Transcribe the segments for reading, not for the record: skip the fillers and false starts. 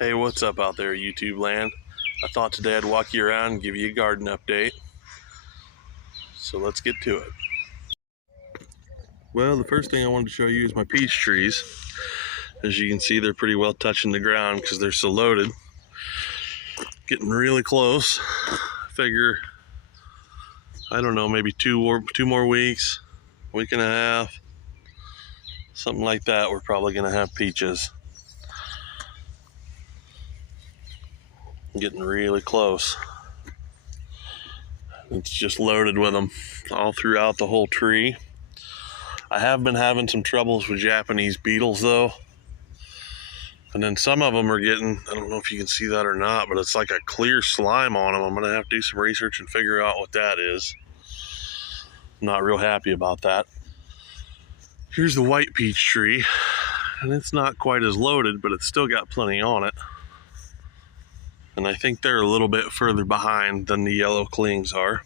Hey, what's up out there, YouTube land? I thought today I'd walk you around and give you a garden update. So let's get to it. Well, the first thing I wanted to show you is my peach trees. As you can see, they're pretty well touching the ground because they're so loaded. Getting really close. Figure, I don't know, maybe two more weeks, week and a half, something like that. We're probably gonna have peaches. Getting really close. It's just loaded with them all throughout the whole tree. I have been having some troubles with Japanese beetles though. And then some of them are getting, I don't know if you can see that or not, but it's like a clear slime on them. I'm gonna have to do some research and figure out what that is. I'm not real happy about that. Here's the white peach tree, and it's not quite as loaded, but it's still got plenty on it. And I think they're a little bit further behind than the yellow clings are.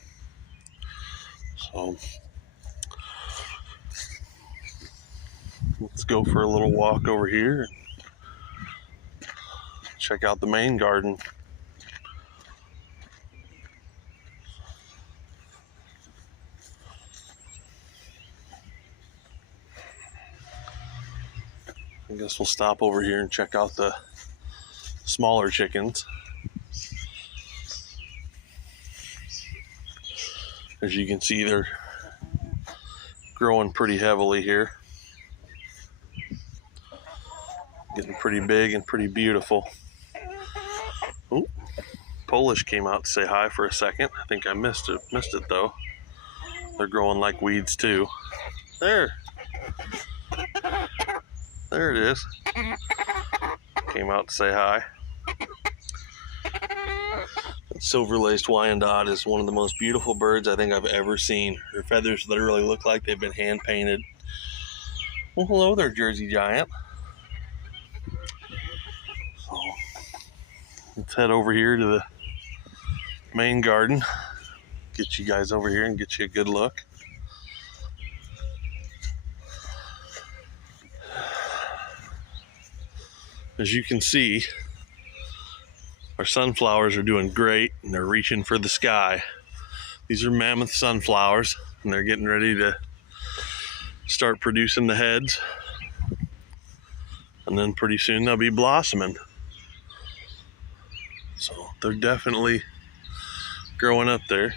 So let's go for a little walk over here. Check out the main garden. I guess we'll stop over here and check out the smaller chickens. As you can see, they're growing pretty heavily here. Getting pretty big and pretty beautiful. Ooh, Polish came out to say hi for a second. I think I missed it though. They're growing like weeds too. There it is. Came out to say hi. Silver-laced Wyandotte is one of the most beautiful birds I think I've ever seen. Her feathers literally look like they've been hand painted. Well, hello there, Jersey Giant. So let's head over here to the main garden. Get you guys over here and get you a good look. As you can see, our sunflowers are doing great and they're reaching for the sky. These are mammoth sunflowers and they're getting ready to start producing the heads. And then pretty soon they'll be blossoming. So they're definitely growing up there.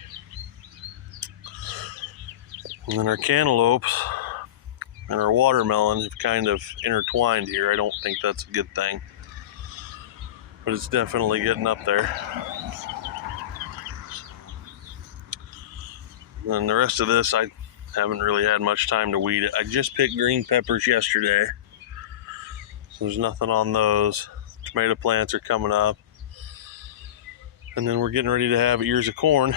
And then our cantaloupes and our watermelon have kind of intertwined here. I don't think that's a good thing, but it's definitely getting up there. And then the rest of this, I haven't really had much time to weed it. I just picked green peppers yesterday, so there's nothing on those. Tomato plants are coming up. And then we're getting ready to have ears of corn.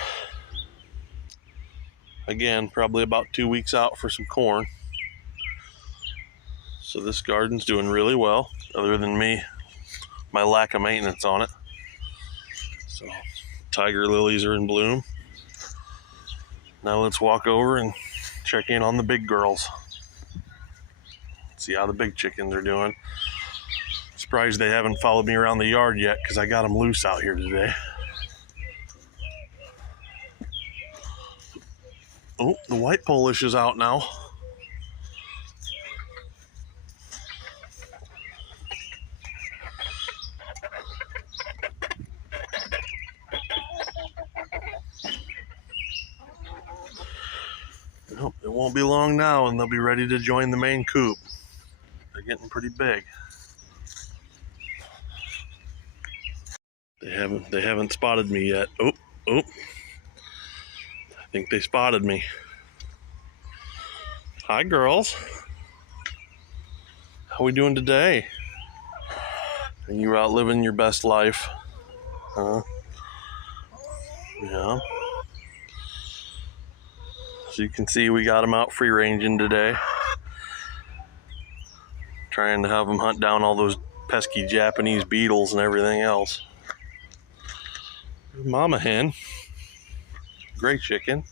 Again, probably about 2 weeks out for some corn. So this garden's doing really well, other than my lack of maintenance on it. So tiger lilies are in bloom. Now let's walk over and check in on the big girls. See how the big chickens are doing. Surprised they haven't followed me around the yard yet because I got them loose out here today. Oh, the white Polish is out now. Nope, it won't be long now and they'll be ready to join the main coop. They're getting pretty big. They haven't spotted me yet. Oh. I think they spotted me. Hi, girls. How we doing today? Are you out living your best life? Huh? Yeah. So you can see we got them out free ranging today. Trying to have them hunt down all those pesky Japanese beetles and everything else. Mama hen. Gray chicken.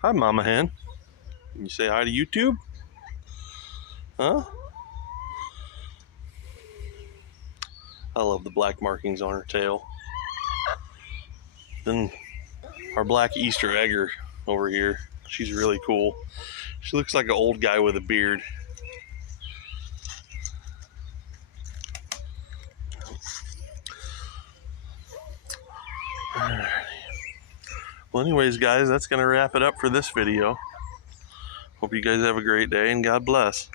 Hi, Mama hen. Can you say hi to YouTube? Huh? I love the black markings on her tail. Then our black Easter egger over here. She's really cool. She looks like an old guy with a beard. Alrighty. Well, anyways, guys, that's going to wrap it up for this video. Hope you guys have a great day and God bless.